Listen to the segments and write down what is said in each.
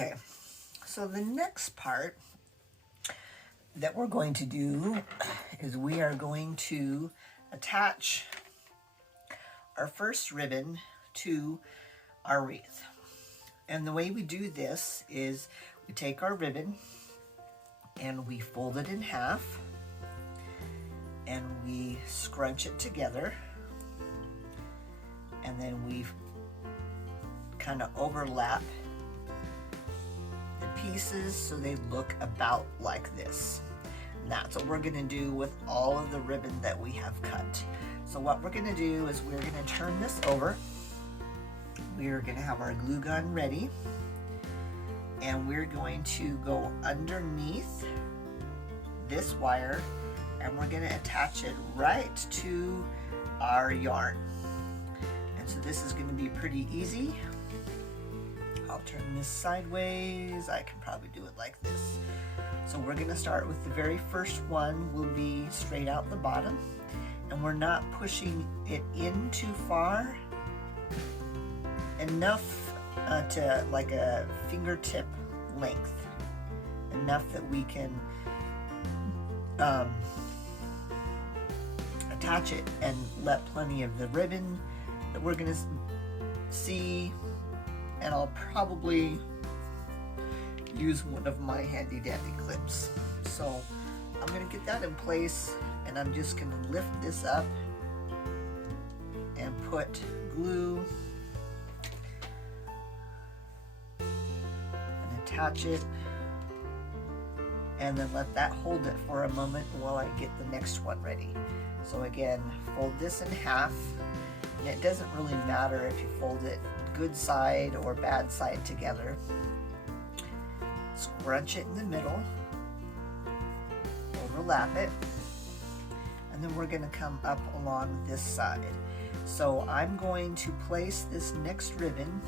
Okay, so the next part that we're going to do is we are going to attach our first ribbon to our wreath. And the way we do this is we take our ribbon and we fold it in half and we scrunch it together, and then we kind of overlap the pieces so they look about like this. And that's what we're going to do with all of the ribbon that we have cut. So what we're going to do is we're going to turn this over. We're going to have our glue gun ready, and we're going to go underneath this wire and we're going to attach it right to our yarn. And so this is going to be pretty easy. I'll turn this sideways. I can probably do it like this. So we're going to start with the very first one will be straight out the bottom, and we're not pushing it in too far, enough to like a fingertip length, enough that we can attach it and let plenty of the ribbon that we're going to see. And I'll probably use one of my handy dandy clips. So I'm going to get that in place, and I'm just going to lift this up and put glue and attach it, and then let that hold it for a moment while I get the next one ready. So again, fold this in half, and it doesn't really matter if you fold it good side or bad side together. Scrunch it in the middle, overlap it, and then we're going to come up along this side. So I'm going to place this next ribbon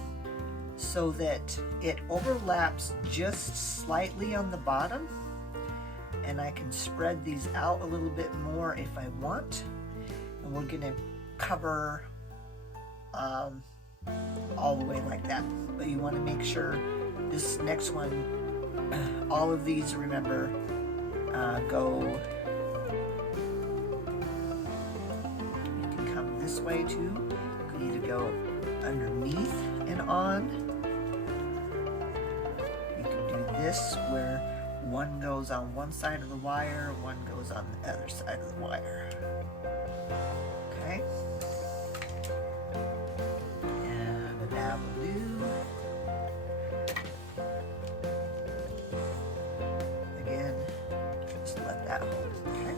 so that it overlaps just slightly on the bottom, and I can spread these out a little bit more if I want. And we're going to cover all the way like that, but you want to make sure this next one, all of these, remember, go, you can come this way too. You can either go underneath and on. You can do this where one goes on one side of the wire, one goes on the other side of the wire. Okay. That will do. Again, just let that hold, okay?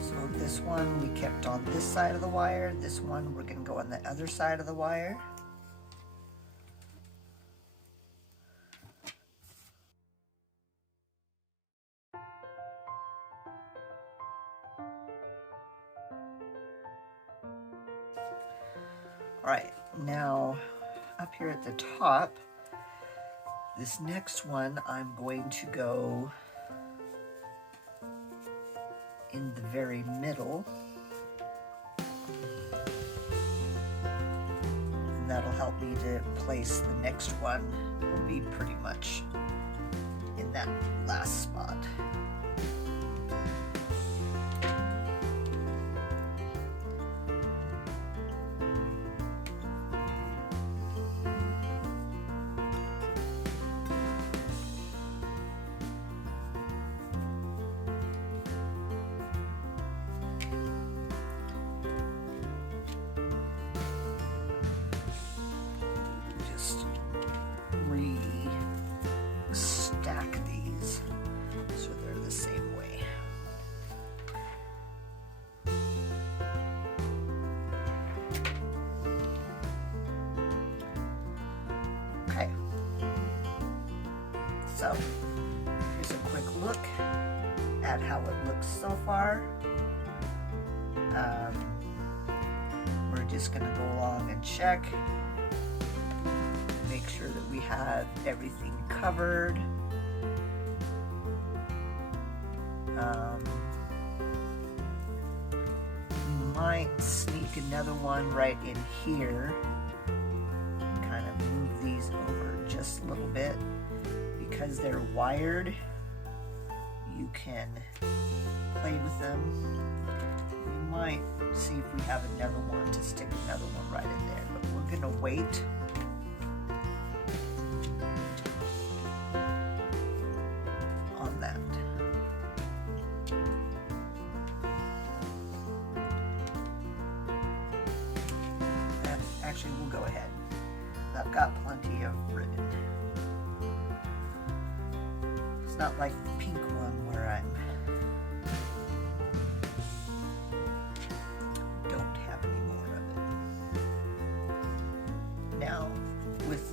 So this one we kept on this side of the wire. This one we're going to go on the other side of the wire. Alright, now up here at the top, this next one I'm going to go in the very middle, and that'll help me to place the next one. Will be pretty much in that last spot. Stack these so they're the same way. Okay, so here's a quick look at how it looks so far. We're just going to go along and check, make sure that we have everything covered. might sneak another one right in here. Kind of move these over just a little bit. Because they're wired, you can play with them. We might see if we have another one to stick another one right in there, but we're gonna wait. On that. And actually, we'll go ahead. I've got plenty of ribbon. It's not like the pink one where I don't have any more of it. Now, with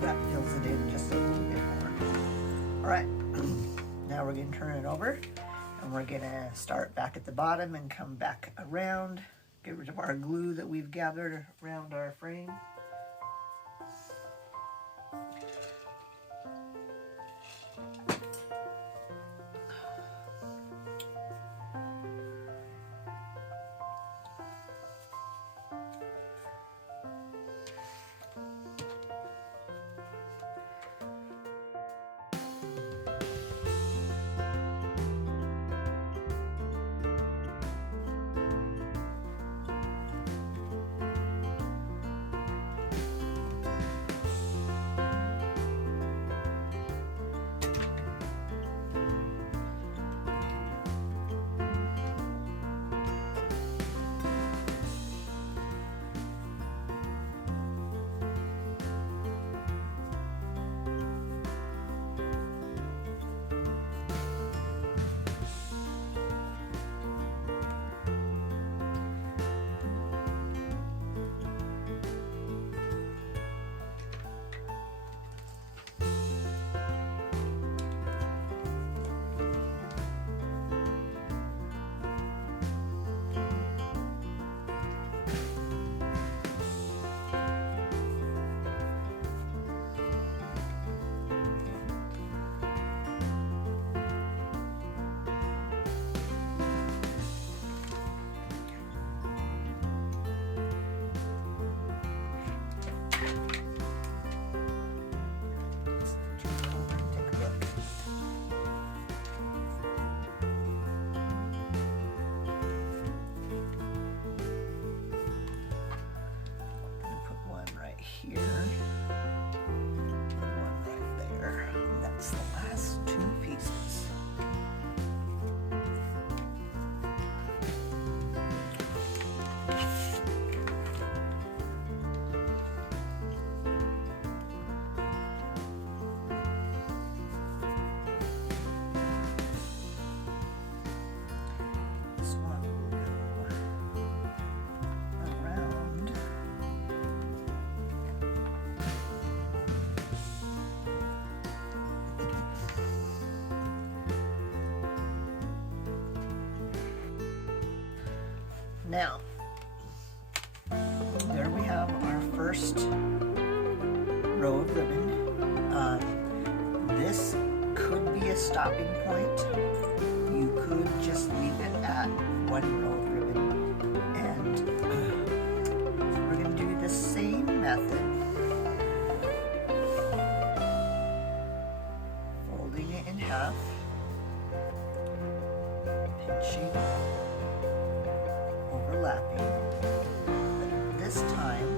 that fills it in just a little bit more. All right, now we're gonna turn it over and we're gonna start back at the bottom and come back around, get rid of our glue that we've gathered around our frame. Now, there we have our first row of ribbon. This could be a stopping point. You could just leave it at one row of ribbon. And we're going to do the same method. Folding it in half. Pinching. Overlapping, but this time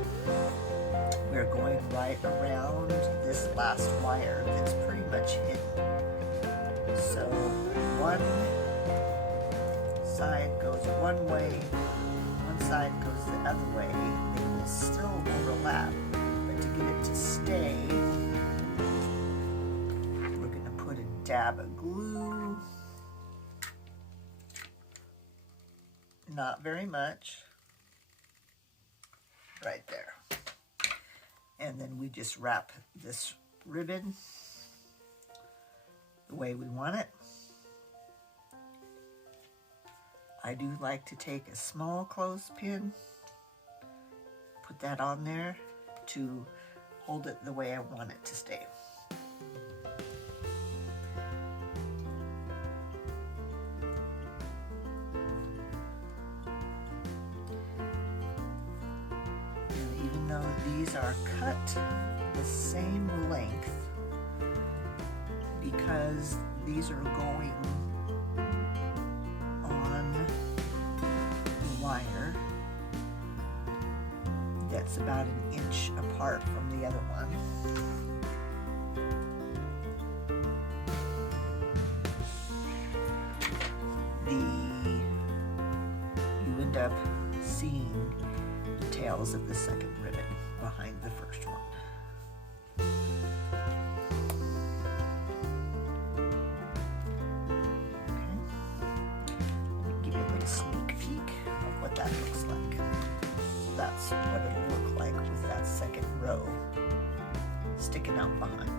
we're going right around this last wire that's pretty much hidden. So one side goes one way, one side goes the other way. They will still overlap, but to get it to stay, we're going to put a dab of glue. Not very much. Right there. And then we just wrap this ribbon the way we want it. I do like to take a small clothespin, put that on there to hold it the way I want it to stay. And even though these are cut the same length, because these are going on the wire that's about an inch apart from the other one. You end up seeing the tails of the second ribbon behind the first one. Sneak peek of what that looks like. So that's what it'll look like with that second row sticking out behind.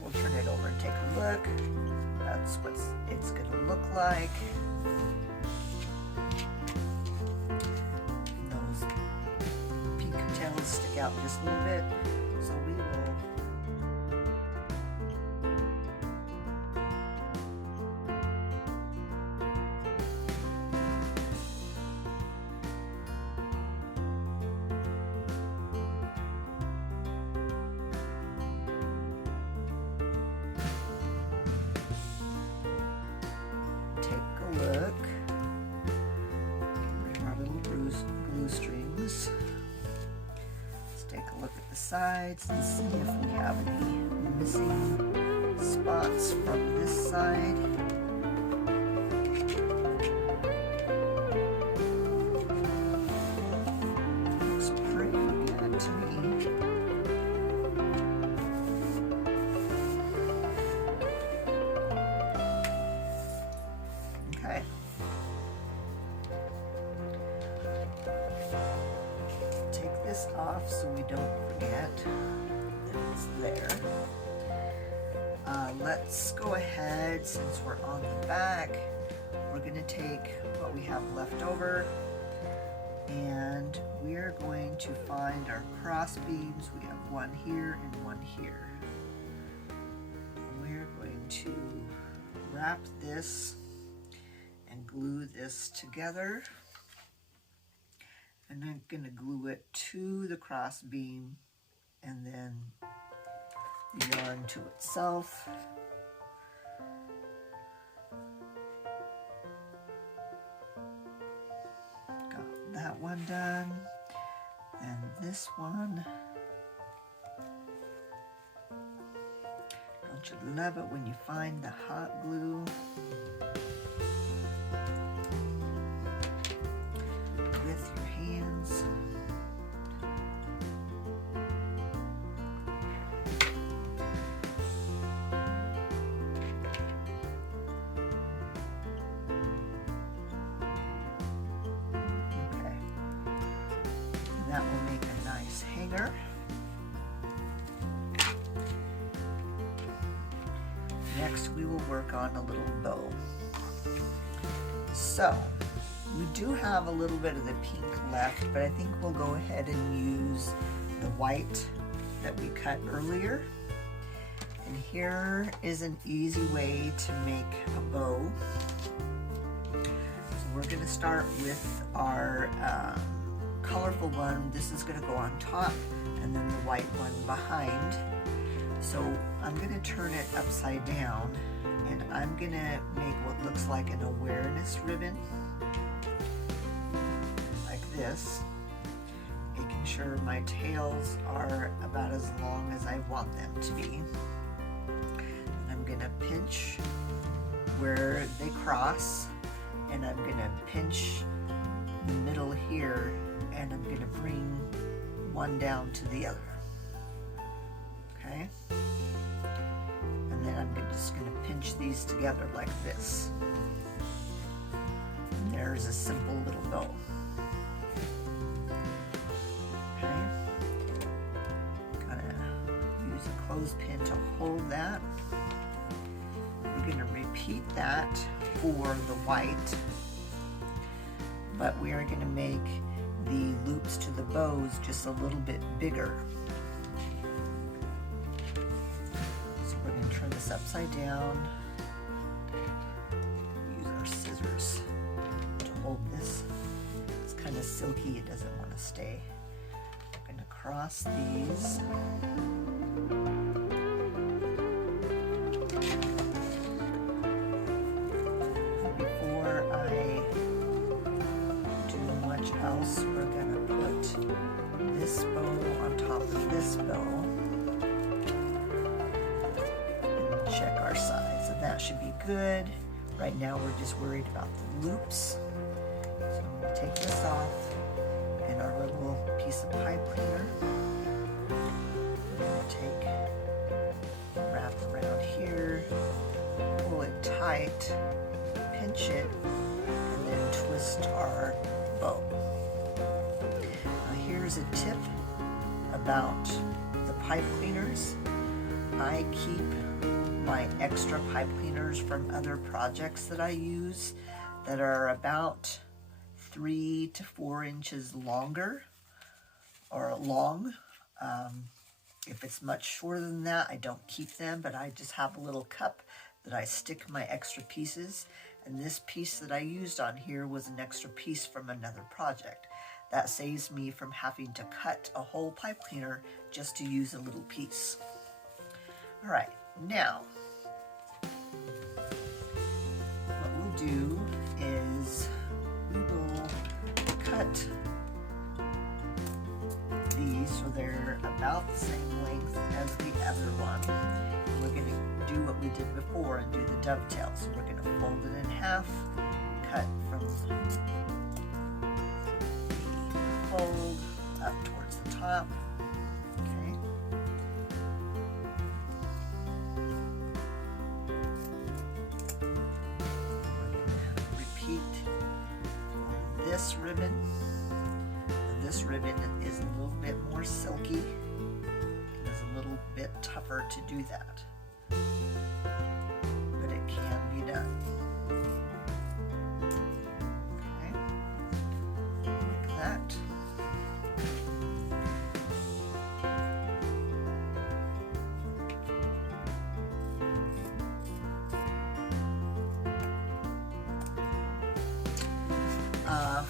We'll turn it over and take a look. That's what it's going to look like. Those pink tails stick out just a little bit, so we will look. Get rid of our little glue strings. Let's take a look at the sides and see if we have any missing spots from this side. Looks pretty good to me. Take this off so we don't forget that it's there. Let's go ahead, since we're on the back, we're going to take what we have left over and we're going to find our cross beams. We have one here and one here. And we're going to wrap this and glue this together. And I'm going to glue it to the cross beam and then the yarn to itself. Got that one done. And this one. Don't you love it when you find the hot glue? With your hands. Okay. And that will make a nice hanger. Next we will work on a little bow. So we do have a little bit of the pink left, but I think we'll go ahead and use the white that we cut earlier. And here is an easy way to make a bow. So we're going to to start with our colorful one. This is going to go on top, and then the white one behind. So I'm going to turn it upside down, and I'm going to make what looks like an awareness ribbon, like this, making sure my tails are about as long as I want them to be. And I'm going to pinch where they cross, and I'm going to pinch the middle here, and I'm going to bring one down to the other. Okay? And then I'm just going to pinch these together like this. And there's a simple little bow. Okay? Gonna use a clothespin to hold that. We're going to repeat that for the white, but we are going to make the loops to the bows just a little bit bigger. So we're going to turn this upside down, use our scissors to hold this. It's kind of silky, it doesn't want to stay. I'm going to cross these. Else, we're going to put this bow on top of this bow and check our size, and that should be good. Right now we're just worried about the loops. So I'm going to take this off, and our little piece of pipe cleaner, we're going to take, wrap around here, pull it tight, pinch it, and then twist our bow. Here's a tip about the pipe cleaners. I keep my extra pipe cleaners from other projects that I use that are about 3 to 4 inches longer or long. If it's much shorter than that, I don't keep them, but I just have a little cup that I stick my extra pieces. And this piece that I used on here was an extra piece from another project. That saves me from having to cut a whole pipe cleaner just to use a little piece. All right, now, what we'll do is we will cut these so they're about the same length as the other one. And we're going to do what we did before and do the dovetail. So we're going to fold it in half, cut from fold up towards the top. Okay. Repeat this ribbon. This ribbon is a little bit more silky. It's a little bit tougher to do that, but it can be done. Okay, like that.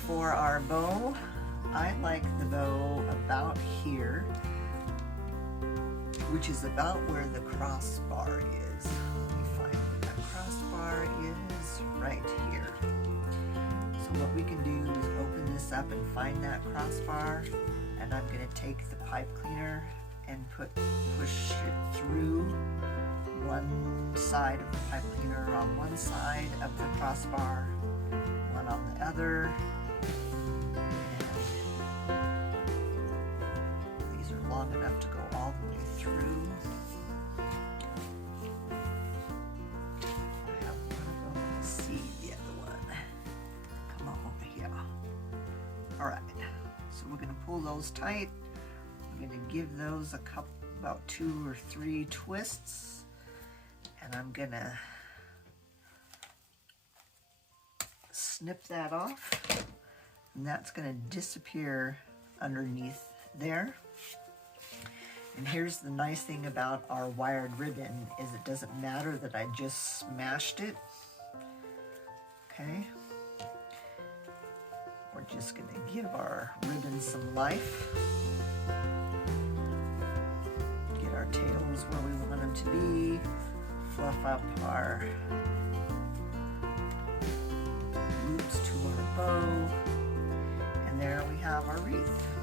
For our bow, I like the bow about here, which is about where the crossbar is. Let me find where that crossbar is, right here. So what we can do is open this up and find that crossbar, and I'm going to take the pipe cleaner and push it through one side of the pipe cleaner on one side of the crossbar, one on the other. Long enough to go all the way through. I have one of them. Let's see the other one. Come on over here. All right. So we're going to pull those tight. I'm going to give those about 2 or 3 twists, and I'm going to snip that off, and that's going to disappear underneath there. And here's the nice thing about our wired ribbon is it doesn't matter that I just smashed it. Okay. just going to give our ribbon some life. Get our tails where we want them to be. Fluff up our loops to our bow. And there we have our wreath.